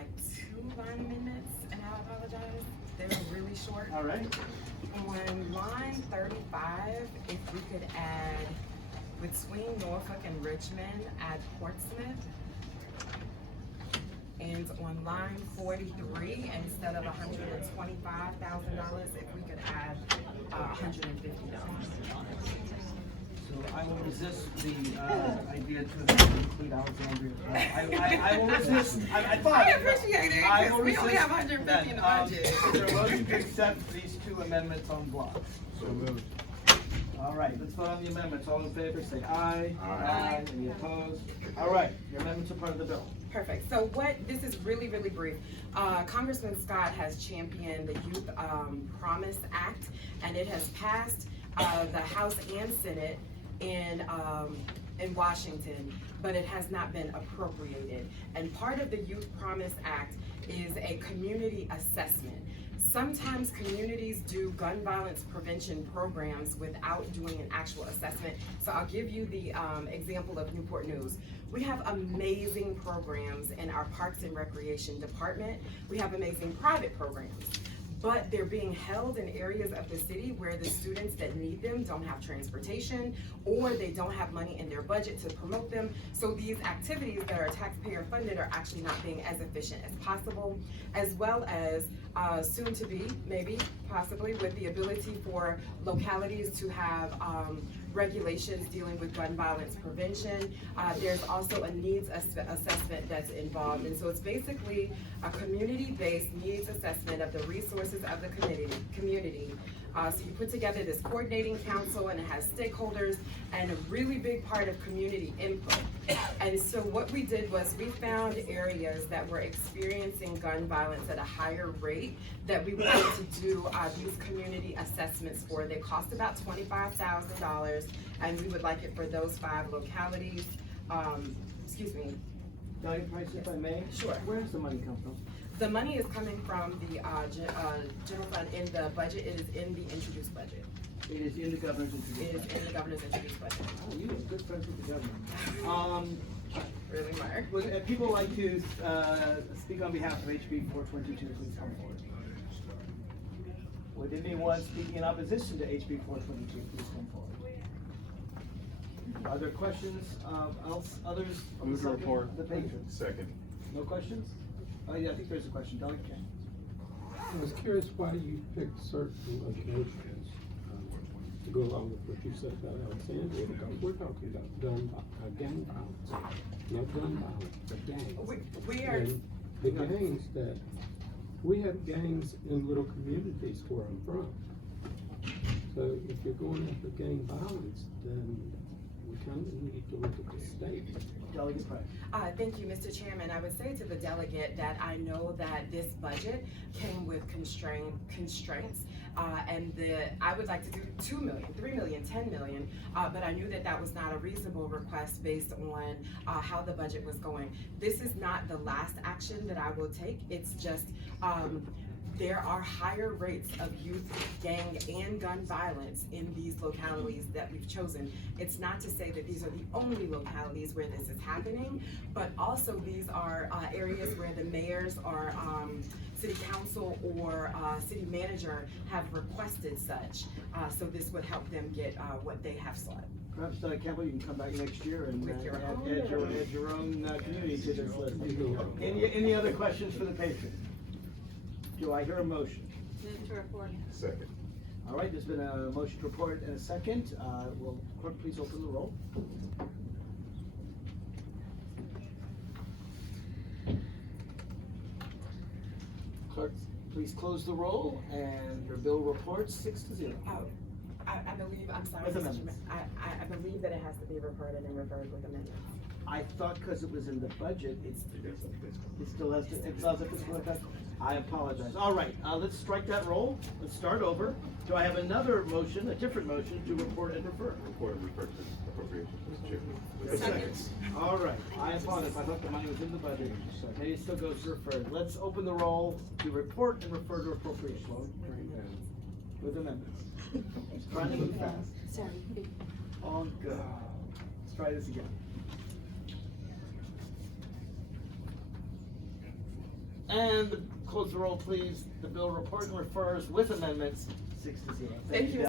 like 2-line amendments, and I apologize. They were really short. All right. On line 35, if we could add between Norfolk and Richmond, add Portsmouth. And on line 43, instead of $125,000, if we could add $150. So I will resist the idea to include Alexandria as well. I will resist. I thought. I appreciate it, I will because we resist only have 150 in the budget. Is there a motion to accept these two amendments on block? So moved. All right, let's vote on the amendments. All in favor, say aye. Aye. Any opposed? All right, your amendments are part of the bill. Perfect. So this is really, really brief. Congressman Scott has championed the Youth Promise Act, and it has passed the House and Senate in Washington, but it has not been appropriated. And part of the Youth Promise Act is a community assessment. Sometimes communities do gun violence prevention programs without doing an actual assessment. So I'll give you the example of Newport News. We have amazing programs in our Parks and Recreation Department. We have amazing private programs, but they're being held in areas of the city where the students that need them don't have transportation, or they don't have money in their budget to promote them. So these activities that are taxpayer funded are actually not being as efficient as possible, as well as soon to be, maybe, possibly, with the ability for localities to have regulations dealing with gun violence prevention. There's also a needs assessment that's involved. And so it's basically a community-based needs assessment of the resources of the community. So you put together this coordinating council, and it has stakeholders and a really big part of community input. And so what we did was we found areas that were experiencing gun violence at a higher rate that we wanted to do these community assessments for. They cost about $25,000, and we would like it for those 5 localities. Excuse me. Dahlia Price, if I may? Sure. Where does the money come from? The money is coming from the general fund in the budget. It is in the introduced budget. It is in the governor's It introduced is in the governor's introduced budget. Oh, you are good friends with the governor. Really, Mark? Would people like to speak on behalf of HB422, please come forward. Would anyone speaking in opposition to HB422, please come forward. Are there questions others on Move the report. the patrons? Second. No questions? Oh yeah, I think there's a question. Delegate King. I was curious why you picked certain locations to go along with what you said about Alexandria, because we're talking about gang violence, not gun violence, but gangs. We are. And the gangs that, we have gangs in little communities where I'm from. So if you're going after gang violence, then we kind of need to look at the state. Delegate Price. Thank you, Mr. Chairman. I would say to the delegate that I know that this budget came with constraints, and I would like to do 2 million, 3 million, 10 million, but I knew that that was not a reasonable request based on how the budget was going. This is not the last action that I will take. It's just there are higher rates of youth gang and gun violence in these localities that we've chosen. It's not to say that these are the only localities where this is happening, but also these are areas where the mayors or city council or city manager have requested such. So this would help them get what they have sought. Perhaps, Campbell, you can come back next year and With your add your own community to this list. Any other questions for the patron? Do I hear a motion? Move to report. Second. All right, there's been a motion to report and a second. Will clerk please open the roll? Clerk, please close the roll, and your bill reports 6-0. I believe, I'm sorry, With Mr. amendments. Chairman, I believe that it has to be reported and referred with amendments. I thought because it was in the budget, it still has to, it still has a fiscal effect. I apologize. All right, let's strike that roll. Let's start over. Do I have another motion, a different motion, to report and refer? Report and refer to appropriations, Mr. Chairman. Second. All right, I apologize. I thought the money was in the budget. So maybe it still goes to refer. Let's open the roll to report and refer to appropriations. With amendments. Trying to move fast. Sorry. All good. Let's try this again. And close the roll, please. The bill report and refers with amendments 6-0. Thank you.